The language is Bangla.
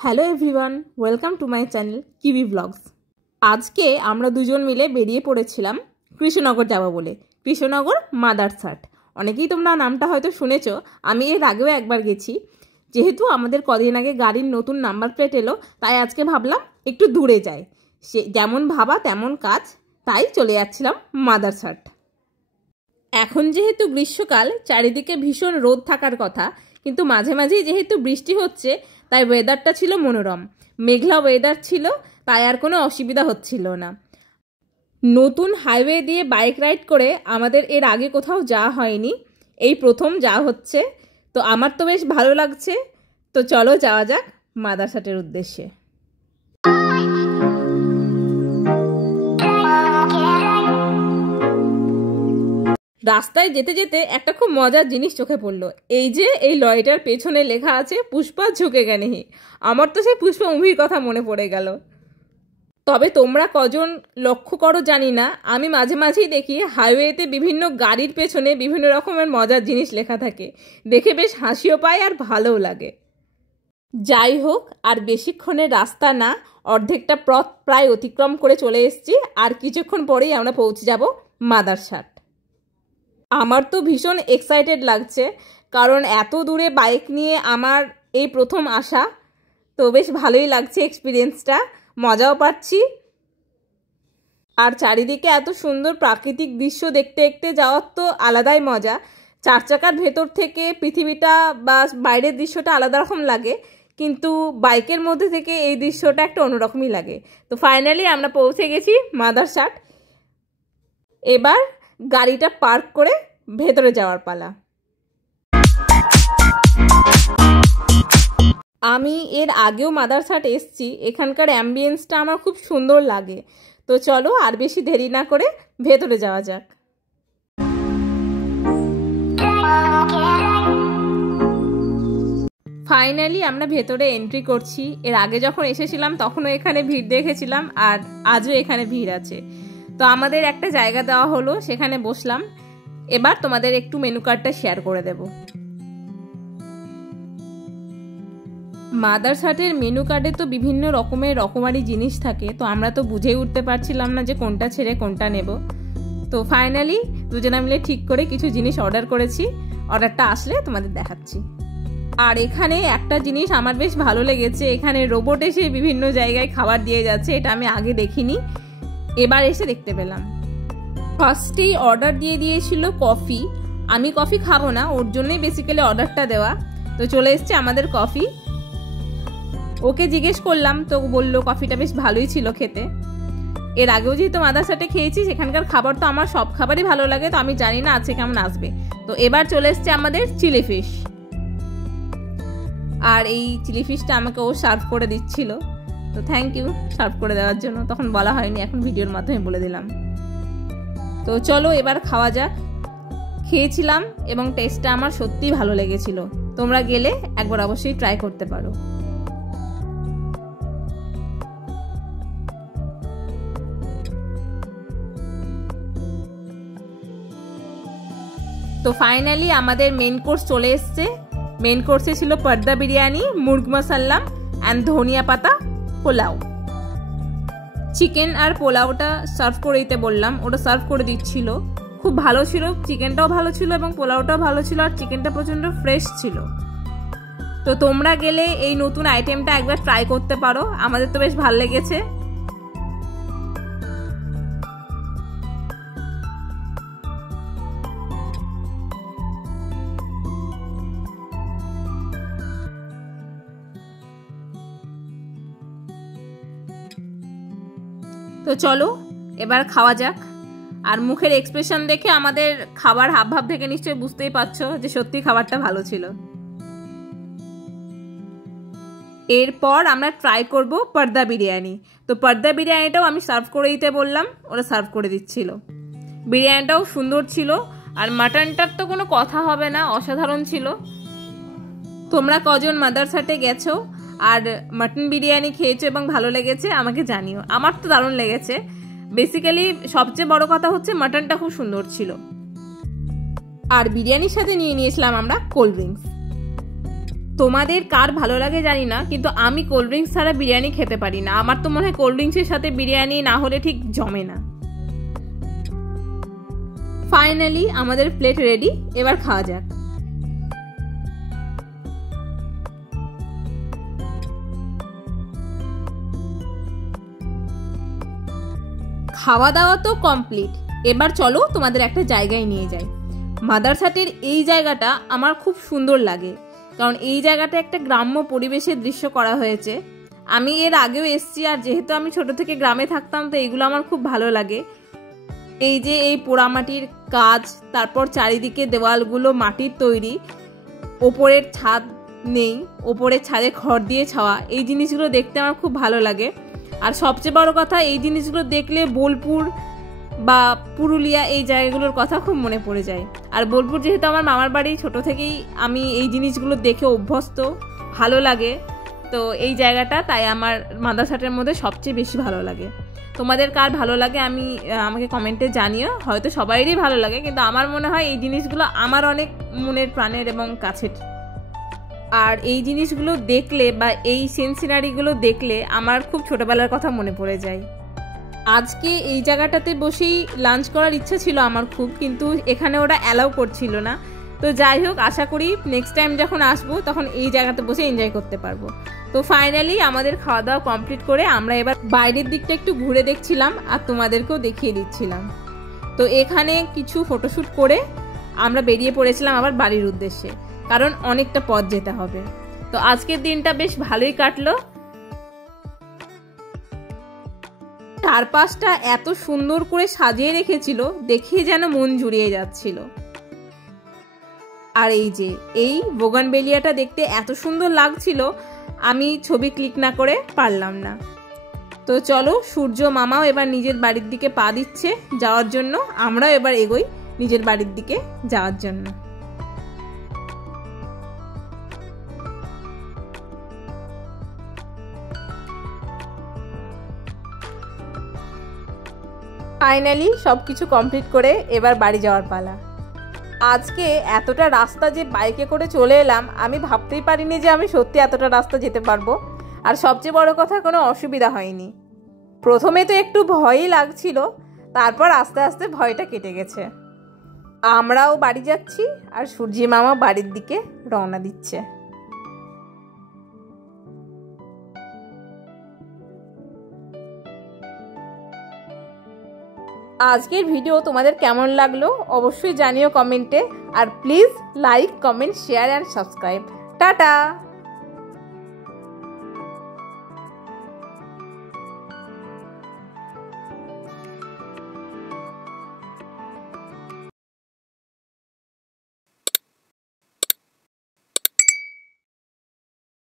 Hello everyone, welcome to my channel QB vlogs. আজকে আমরা দুজন মিলে বেরিয়ে পড়েছিলাম কৃষ্ণনগর যাব বলে। কৃষ্ণনগর মাদারসাট, অনেকেই তোমরা নামটা হয়তো শুনেছো। আমি এর আগেও একবার গেছি। যেহেতু আমাদের কদিন আগে গাড়ির নতুন নাম্বার প্লেট এলো, তাই আজকে ভাবলাম একটু দূরে যাই। সে যেমন ভাবা তেমন কাজ, তাই চলে যাচ্ছিলাম মাদারসাট। এখন যেহেতু গ্রীষ্মকাল, চারিদিকে ভীষণ রোদ থাকার কথা, কিন্তু মাঝে মাঝেই যেহেতু বৃষ্টি হচ্ছে, তাই ওয়েদারটা ছিল মনোরম। মেঘলা ওয়েদার ছিল, তাই আর কোনো অসুবিধা হচ্ছিল না। নতুন হাইওয়ে দিয়ে বাইক রাইড করে আমাদের এর আগে কোথাও যাওয়া হয়নি, এই প্রথম যাওয়া হচ্ছে। তো আমার তো বেশ ভালো লাগছে। তো চলো যাওয়া যাক মাদারসাটের উদ্দেশ্যে। রাস্তায় যেতে যেতে একটা খুব মজার জিনিস চোখে পড়লো। এই যে এই লরিটার পেছনে লেখা আছে পুষ্পা ঝুঁকে গেনেহি। আমার তো সেই পুষ্পা মুভির কথা মনে পড়ে গেল। তবে তোমরা কজন লক্ষ্য করো জানি না, আমি মাঝে মাঝেই দেখি হাইওয়েতে বিভিন্ন গাড়ির পেছনে বিভিন্ন রকমের মজার জিনিস লেখা থাকে। দেখে বেশ হাসিও পায় আর ভালোও লাগে। যাই হোক, আর বেশিক্ষণের রাস্তা না, অর্ধেকটা পথ প্রায় অতিক্রম করে চলে এসেছি। আর কিছুক্ষণ পরেই আমরা পৌঁছে যাব মাদারসাট। আমার তো ভীষণ এক্সাইটেড লাগছে, কারণ এত দূরে বাইক নিয়ে আমার এই প্রথম আসা। তো বেশ ভালোই লাগছে এক্সপিরিয়েন্সটা, মজাও পাচ্ছি। আর চারিদিকে এত সুন্দর প্রাকৃতিক দৃশ্য দেখতে দেখতে যাওয়ার তো আলাদাই মজা। চার চাকার ভেতর থেকে পৃথিবীটা বা বাইরের দৃশ্যটা আলাদা রকম লাগে, কিন্তু বাইকের মধ্যে থেকে এই দৃশ্যটা একটা অন্যরকমই লাগে। তো ফাইনালি আমরা পৌঁছে গেছি মাদারসাট। এবার গাড়িটা পার্ক করে ভেতরে যাওয়ার পালা। আমি এর আগেও মাদারসাট এসেছি, এখানকার অ্যাম্বিয়েন্সটা আমার খুব সুন্দর লাগে। তো চলো আর বেশি দেরি না করে ভেতরে যাওয়া যাক। ফাইনালি আমরা ভেতরে এন্ট্রি করছি। এর আগে যখন এসেছিলাম তখনও এখানে ভিড় দেখেছিলাম, আর আজও এখানে ভিড় আছে। তো আমাদের একটা জায়গা দেওয়া হলো, সেখানে বসলাম। এবার তোমাদের একটু মেনু কার্ডটা শেয়ার করে দেব। মাদারসাটের মেনু কার্ডে তো বিভিন্ন রকমারি জিনিস থাকে, তো আমরা তো বুঝেই উঠতে পারছিলাম না যে কোনটা ছেড়ে কোনটা নেব। তো ফাইনালি দুজনে মিলে ঠিক করে কিছু জিনিস অর্ডার করেছি। অর্ডারটা আসলে তোমাদের দেখাচ্ছি। আর এখানে একটা জিনিস আমার বেশ ভালো লেগেছে, এখানে রোবট এসে বিভিন্ন জায়গায় খাবার দিয়ে যাচ্ছে। এটা আমি আগে দেখিনি, এবার এসে দেখতে পেলাম। ফার্স্টেই অর্ডার দিয়ে দিয়েছিল কফি। আমি কফি খাবো না, ওর জন্যই বেসিক্যালি অর্ডারটা দেওয়া। তো চলে এসছে আমাদের কফি। ওকে জিজ্ঞেস করলাম, তো বললো কফিটা বেশ ভালোই ছিল খেতে। এর আগেও যেহেতু মাদারসাটে খেয়েছি, সেখানকার খাবার তো আমার সব খাবারই ভালো লাগে, তো আমি জানি না আছে কেমন আসবে। তো এবার চলে এসছে আমাদের চিলি ফিশ। আর এই চিলি ফিশটা আমাকে ও সার্ভ করে দিচ্ছিল। তো থ্যাংক ইউ সার্ভ করে দেওয়ার জন্য। তখন বলা হয়নি, এখন ভিডিওর মাধ্যমে বলে দিলাম। তো চলো এবার খাওয়া যাক। খেয়েছিলাম এবং টেস্টটা আমার সত্যিই ভালো লেগেছিল। তোমরা গেলে একবার অবশ্যই ট্রাই করতে পারো। তো ফাইনালি আমাদের মেন কোর্স চলে এসছে। মেন কোর্সে ছিল পর্দা বিরিয়ানি, মুর্গ মশাল্লাম অ্যান্ড ধনিয়া পাতা পোলাও। চিকেন আর পোলাওটা সার্ভ করে দিতে বললাম, ওটা সার্ভ করে দিচ্ছিল। খুব ভালো ছিল, চিকেনটাও ভালো ছিল এবং পোলাওটাও ভালো ছিল, আর চিকেনটা প্রচণ্ড ফ্রেশ ছিল। তো তোমরা গেলে এই নতুন আইটেমটা একবার ট্রাই করতে পারো, আমাদের তো বেশ ভালো লেগেছে। তো চলো এবার খাওয়া যাক। আর মুখের এক্সপ্রেশন দেখে আমাদের খাবার হাবভাব থেকে নিশ্চয়ই বুঝতেই পারছো যে সত্যি খাবারটা ভালো ছিল। এরপর আমরা ট্রাই করব পর্দা বিরিয়ানি। তো পর্দা বিরিয়ানিটাও আমি সার্ভ করে দিতে বললাম, ওরা সার্ভ করে দিচ্ছিল। বিরিয়ানিটাও সুন্দর ছিল, আর মাটনটার তো কোনো কথা হবে না, অসাধারণ ছিল। তোমরা কজন মাদারসাটে গেছো আর মাটন বিরিয়ানি খেয়েছো এবং ভালো লেগেছে আমাকে জানিও। আমার তো দারুণ লেগেছে। বেসিক্যালি সবচেয়ে বড় কথা হচ্ছে মাটনটা খুব সুন্দর ছিল। আর বিরিয়ানির সাথে নিয়ে নিয়েছিলাম আমরা কোল্ড ড্রিঙ্কস। তোমাদের কার ভালো লাগে জানি না, কিন্তু আমি কোল্ড ড্রিঙ্কস ছাড়া বিরিয়ানি খেতে পারি না। আমার তো মনে হয় কোল্ড ড্রিঙ্কসের সাথে বিরিয়ানি না হলে ঠিক জমে না। ফাইনালি আমাদের প্লেট রেডি, এবার খাওয়া যাক। খাওয়া দাওয়া তো কমপ্লিট, এবার চলো তোমাদের একটা জায়গায় নিয়ে যাই। মাদারসাটের এই জায়গাটা আমার খুব সুন্দর লাগে, কারণ এই জায়গাটা একটা গ্রাম্য পরিবেশের দৃশ্য করা হয়েছে। আমি এর আগেও এসেছি, আর যেহেতু আমি ছোট থেকে গ্রামে থাকতাম তো এইগুলো আমার খুব ভালো লাগে। এই যে এই পোড়ামাটির কাজ, তারপর চারিদিকে দেওয়ালগুলো মাটির তৈরি, ওপরের ছাদ নেই, ওপরের ছাদে খড় দিয়ে ছাওয়া, এই জিনিসগুলো দেখতে আমার খুব ভালো লাগে। আর সবচেয়ে বড় কথা, এই জিনিসগুলো দেখলে বোলপুর বা পুরুলিয়া এই জায়গাগুলোর কথা খুব মনে পড়ে যায়। আর বোলপুর যেহেতু আমার মামার বাড়ি, ছোট থেকেই আমি এই জিনিসগুলো দেখে অভ্যস্ত, ভালো লাগে। তো এই জায়গাটা তাই আমার মাদারসাটের মধ্যে সবচেয়ে বেশি ভালো লাগে। তোমাদের কার ভালো লাগে আমাকে কমেন্টে জানিও। হয়তো সবাইরই ভালো লাগে, কিন্তু আমার মনে হয় এই জিনিসগুলো আমার অনেক মনের প্রাণের এবং কাছের। আর এই জিনিসগুলো দেখলে বা এই সিনারিগুলো দেখলে আমার খুব ছোটবেলার কথা মনে পড়ে যায়। আজকে এই জায়গাটাতে বসেই লাঞ্চ করার ইচ্ছা ছিল আমার খুব, কিন্তু এখানে ওরা অ্যালাউ করছিল না। তো যাই হোক, আশা করি নেক্সট টাইম যখন আসবো তখন এই জায়গাতে বসে এনজয় করতে পারবো। তো ফাইনালি আমাদের খাওয়া দাওয়া কমপ্লিট করে আমরা এবার বাইরের দিকটা একটু ঘুরে দেখছিলাম আর তোমাদেরকেও দেখিয়ে দিচ্ছিলাম। তো এখানে কিছু ফটোশ্যুট করে আমরা বেরিয়ে পড়েছিলাম আবার বাড়ির উদ্দেশ্যে, কারণ অনেকটা পথ যেতে হবে। তো আজকের দিনটা বেশ ভালোই কাটলো। চারপাশটা এত সুন্দর করে সাজিয়ে রেখেছিল, দেখে যেন মন জুড়িয়ে যাচ্ছিল। আর এই যে এই বোগানভেলিয়াটা দেখতে এত সুন্দর লাগছিল, আমি ছবি ক্লিক না করে পারলাম না। তো চলো, সূর্য মামাও এবার নিজের বাড়ির দিকে পা দিচ্ছে যাওয়ার জন্য, আমরাও এবার এগোই নিজের বাড়ির দিকে যাওয়ার জন্য। ফাইনালি সবকিছু কমপ্লিট করে এবার বাড়ি যাওয়ার পালা। আজকে এতটা রাস্তা যে বাইকে করে চলে এলাম, আমি ভাবতেই পারিনি যে আমি সত্যি এতটা রাস্তা যেতে পারবো। আর সবচেয়ে বড় কথা, কোনো অসুবিধা হয়নি। প্রথমে তো একটু ভয়ই লাগছিল, তারপর আস্তে আস্তে ভয়টা কেটে গেছে। আমরাও বাড়ি যাচ্ছি আর সূর্যি মামা বাড়ির দিকে রওনা দিচ্ছে। আজকের ভিডিও তোমাদের কেমন লাগলো অবশ্যই জানিও কমেন্টে। আর please like, comment, share and subscribe. Tata.